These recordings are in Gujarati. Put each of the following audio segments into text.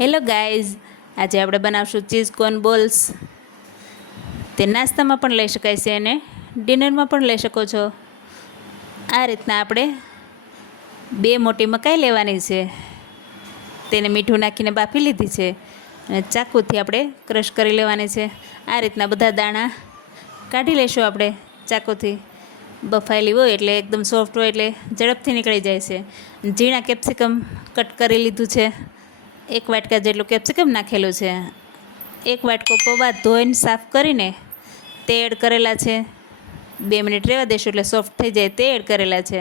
હેલો ગાઈઝ, આજે આપણે બનાવશું ચીઝ કોર્ન બોલ્સ. તે નાસ્તામાં પણ લઈ શકાય છે અને ડિનરમાં પણ લઈ શકો છો. આ રીતના આપણે બે મોટી મકાઈ લેવાની છે. તેને મીઠું નાખીને બાફી લીધી છે અને ચાકુથી આપણે ક્રશ કરી લેવાની છે. આ રીતના બધા દાણા કાઢી લઈશું આપણે ચાકુથી. બફાયેલી હોય એટલે એકદમ સોફ્ટ હોય એટલે ઝડપથી નીકળી જાય છે. ઝીણા કેપ્સિકમ કટ કરી લીધું છે. એક વાટકા જેટલું કેપ્સિકમ નાખેલું છે. એક વાટકો પૌવા ધોઈને સાફ કરીને તે એડ કરેલા છે. બે મિનિટ રહેવા દેશું એટલે સોફ્ટ થઈ જાય તે એડ કરેલા છે.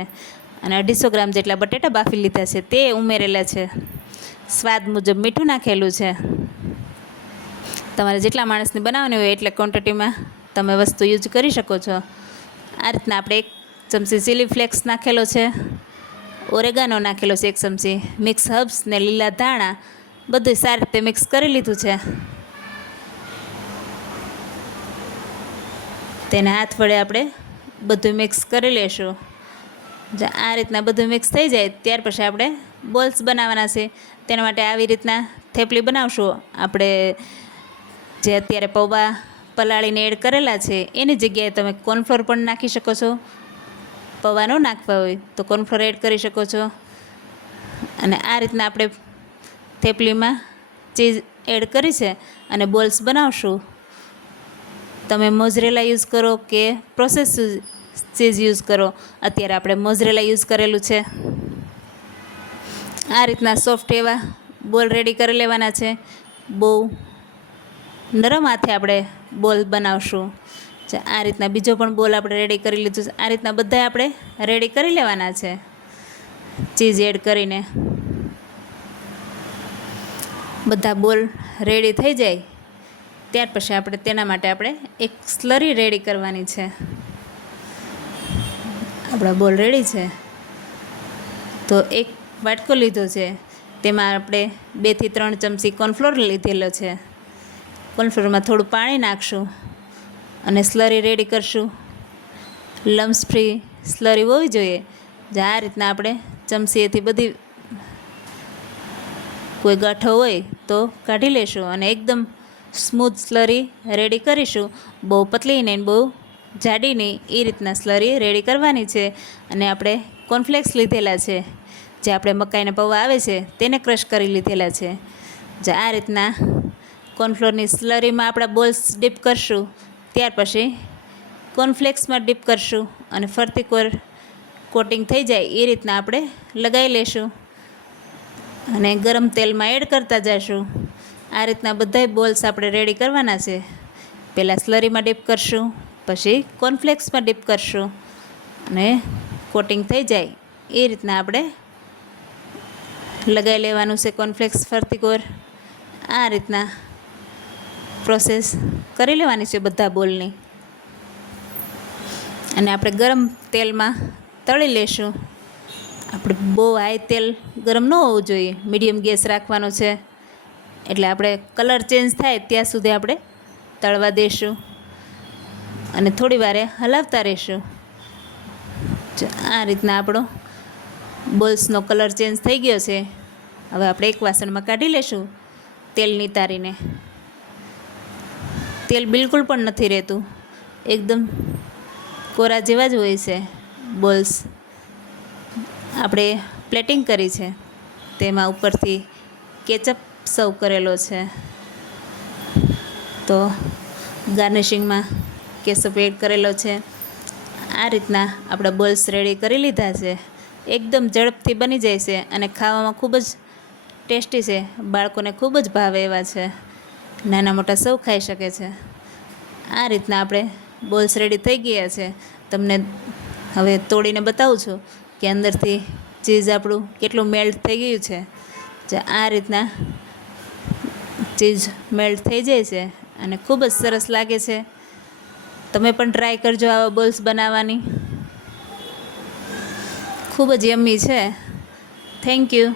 અને અઢીસો ગ્રામ જેટલા બટેટા બાફી લીધા છે તે ઉમેરેલા છે. સ્વાદ મુજબ મીઠું નાખેલું છે. તમારે જેટલા માણસને બનાવવાની હોય એટલે ક્વોન્ટિટીમાં તમે વસ્તુ યુઝ કરી શકો છો. આ રીતના આપણે એક ચમચી ચીલી ફ્લેક્સ નાખેલો છે. ઓરેગાનો નાખેલો છે એક ચમચી. મિક્સ હર્બ્સ ને લીલા ધાણા બધું સારી રીતે મિક્સ કરી લીધું છે. તેને હાથ વડે આપણે બધું મિક્સ કરી લેશું. આ રીતના બધું મિક્સ થઈ જાય, ત્યાર પછી આપણે બોલ્સ બનાવવાના છે. તેના માટે આવી રીતના થેપલી બનાવશું. આપણે જે અત્યારે પૌવા પલાળીને એડ કરેલા છે, એની જગ્યાએ તમે કોર્નફ્લોર પણ નાખી શકો છો. પૌવા ન નાખવા હોય તો કોર્નફ્લોર એડ કરી શકો છો. અને આ રીતના આપણે થેપલીમાં ચીઝ એડ કરી છે અને બોલ્સ બનાવશું. તમે મોઝરેલા યુઝ કરો કે પ્રોસેસ ચીઝ યુઝ કરો? અત્યારે આપણે મોઝરેલા યુઝ કરેલું છે. આ રીતના સોફ્ટ એવા બોલ રેડી કરી લેવાના છે. બહુ નરમ હાથે આપણે બોલ બનાવશું. આ રીતના બીજો પણ બોલ આપણે રેડી કરી લીધું છે. આ રીતના બધા આપણે રેડી કરી લેવાના છે. ચીઝ એડ કરીને. બધા બોલ રેડી થઈ જાય, ત્યાર પછી આપણે તેના માટે આપણે એક સ્લરી રેડી કરવાની છે. આપણા બોલ રેડી છે. તો એક વાટકો લીધો છે. તેમાં આપણે બેથી ત્રણ ચમચી કોર્નફ્લોર લીધેલો છે. કોર્નફ્લોરમાં થોડું પાણી નાખશું અને સ્લરી રેડી કરશું. લમ્સ ફ્રી સ્લરી હોવી જોઈએ. જે આ રીતના આપણે ચમચીએથી બધી કોઈ ગાંઠો હોય તો કાઢી લેશું અને એકદમ સ્મૂથ સ્લરી રેડી કરીશું. બહુ પતલી નહીં બહુ જાડી નહીં એ રીતના સ્લરી રેડી કરવાની છે. અને આપણે કોર્નફ્લેક્સ લીધેલા છે. જે આપણે મકાઈના પૌવા આવે છે, તેને ક્રશ કરી લીધેલા છે. જે આ રીતના કોર્નફ્લોરની સ્લરીમાં આપણા બોલ્સ ડીપ કરશું. ત્યાર પછી કોર્નફ્લેક્સમાં ડીપ કરશું અને ફરતી કોર કોટિંગ થઈ જાય એ રીતના આપણે લગાવી લેશું. અને ગરમ તેલમાં એડ કરતા જઈશું આ રીતના બધાય બોલ્સ આપણે રેડી કરવાના છે. પહેલાં સ્લરીમાં ડીપ કરશું, પછી કોર્નફ્લેક્સમાં ડીપ કરશું અને કોટિંગ થઈ જાય. એ રીતના આપણે લગાવી લેવાનું છે કોર્નફ્લેક્સ ફરતી કોર. આ રીતના પ્રોસેસ કરી લેવાની છે બધા બોલની. અને આપણે ગરમ તેલમાં તળી લેશું. આપણે બહુ હાઈ તેલ ગરમ ન હોવું જોઈએ. મીડિયમ ગેસ રાખવાનો છે. એટલે આપણે કલર ચેન્જ થાય ત્યાં સુધી આપણે તળવા દઈશું અને થોડી વારે હલાવતા રહીશું. આ રીતના આપણો બોલ્સનો કલર ચેન્જ થઈ ગયો છે. હવે આપણે એક વાસણમાં કાઢી લેશું તેલ નિતારીને. તેલ બિલકુલ પણ નથી રહેતું. એકદમ કોરા જેવા જ હોય છે બોલ્સ. આપણે પ્લેટિંગ કરી છે. તેમાં ઉપરથી કેચઅપ સર્વ કરેલો છે. તો ગાર્નિશિંગમાં કેસપ એડ કરેલો છે. આ રીતના આપણા બોલ્સ રેડી કરી લીધા છે. એકદમ ઝડપથી બની જાય છે અને ખાવામાં ખૂબ જ ટેસ્ટી છે. બાળકોને ખૂબ જ ભાવે એવા છે. નાના મોટા સૌ ખાઈ શકે છે. આ રીતના આપણે બોલ્સ રેડી થઈ ગયા છે. તમને હવે તોડીને બતાવું છું. કે અંદરથી ચીઝ આપણું કેટલું મેલ્ટ થઈ ગયું છે, જે આ રીતના ચીઝ મેલ્ટ થઈ જાય છે અને ખૂબ જ સરસ લાગે છે. તમે પણ ટ્રાય કરજો આવા બોલ્સ બનાવવાની. ખૂબ જ યમ્મી છે. Thank you